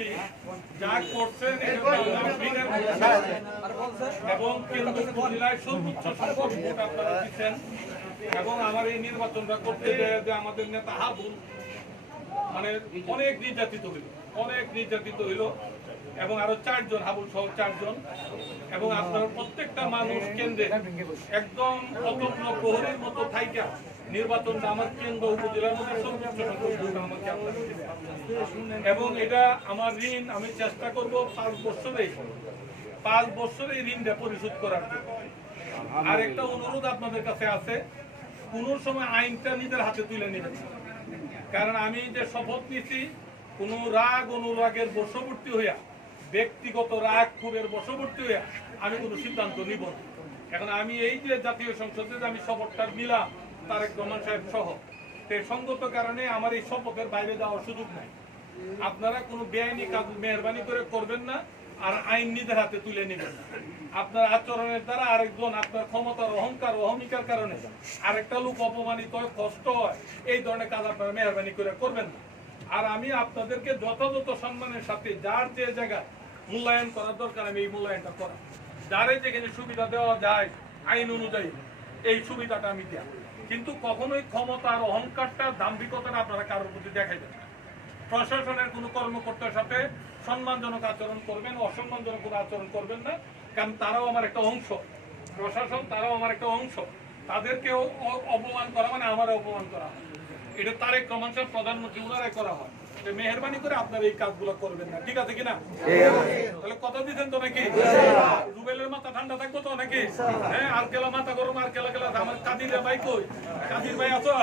বলছি যা করছেন এবং কেন্দ্র উপজেলায় সর্বোচ্চ সংখ্যক ভোট আপনারা দিচ্ছেন এবং আমার এই নির্বাচনটা করতে যে আমাদের নেতা হাবুল মানে অনেক নির্যাতিত হইল এবং আরো 4 জন হাবুল সহ 4 জন এবং আপনার প্রত্যেকটা মানুষ কেন্দ্রে একদম অতপ্ন প্রহরীর মতো থাইকা নির্বাচনটা আমার কেন্দ্র উপজেলার মধ্যে সর্বোচ্চ সংখ্যক ভোট আমাকে আপনারা দিচ্ছেন এবং এটা আমার ঋণ আমি চেষ্টা করব 5 বছরে এই ঋণটা পরিশোধ করার জন্য। আর একটা অনুরোধ আপনাদের কাছে আছে, কোন সময় আইনটা নিজের হাতে তুলে নেবেন, কারণ আমি যে শপথ নিচ্ছি কোন রাগ অনুরাগের বশবর্তী হইয়া ব্যক্তিগত রাগ ক্ষোভের বশবর্তী হইয়া আমি কোনো সিদ্ধান্ত নিব না। এখন আমি এই যে জাতীয় সংসদে যে আমি শপথটা নিলাম তারেক রহমান সাহেব সহ সঙ্গত কারণে আমার এই শপথের বাইরে যাওয়ার সুযোগ নাই। আপনারা কোনো বেআইনি কাজ মেহরবানি করে করবেন না আর আইন নিজের হাতে তুলে নেবেন না। আপনার আচরণের দ্বারা আরেকজন আপনার ক্ষমতার অহংকার অহমিকার কারণে আরেকটা লোক অপমানিত হয়, কষ্ট হয়, এই ধরনের কাজ আপনারা মেহরবানি করে করবেন না। আর আমি আপনাদেরকে যথাযথ সম্মানের সাথে যার যে জায়গায় মূল্যায়ন করার দরকার আমি এই মূল্যায়নটা করা, যারে যেখানে সুবিধা দেওয়া যায় আইন অনুযায়ী এই সুবিধাটা আমি দেওয়া, কিন্তু কখনোই ক্ষমতার অহংকারটা দাম্ভিকতাটা আপনারা কারোর প্রতি দেখাইবেন না। প্রশাসনের কোনো কর্মকর্তার সাথে সম্মানজনক আচরণ করবেন, অসম্মানজনক কোনো আচরণ করবেন না, কারণ তারাও আমার একটা অংশ, প্রশাসন তারাও আমার একটা অংশ, তাদেরকেও অপমান করা মানে আমারও অপমান করা হয়। এটা তারেক রহমান সাহেব প্রধানমন্ত্রী উনারাই করা হয়। মেহরবানি করে আপনারা এই কাজগুলো করবেন না, ঠিক আছে কিনা? তাহলে কথা দিচ্ছেন তো নাকি? রুবেলের মাথা ঠান্ডা থাকবো তো নাকি? হ্যাঁ, আর কেলা মাথা গরম, আর কেলা আমার কাদির ভাই কই? কাদির ভাই আছো?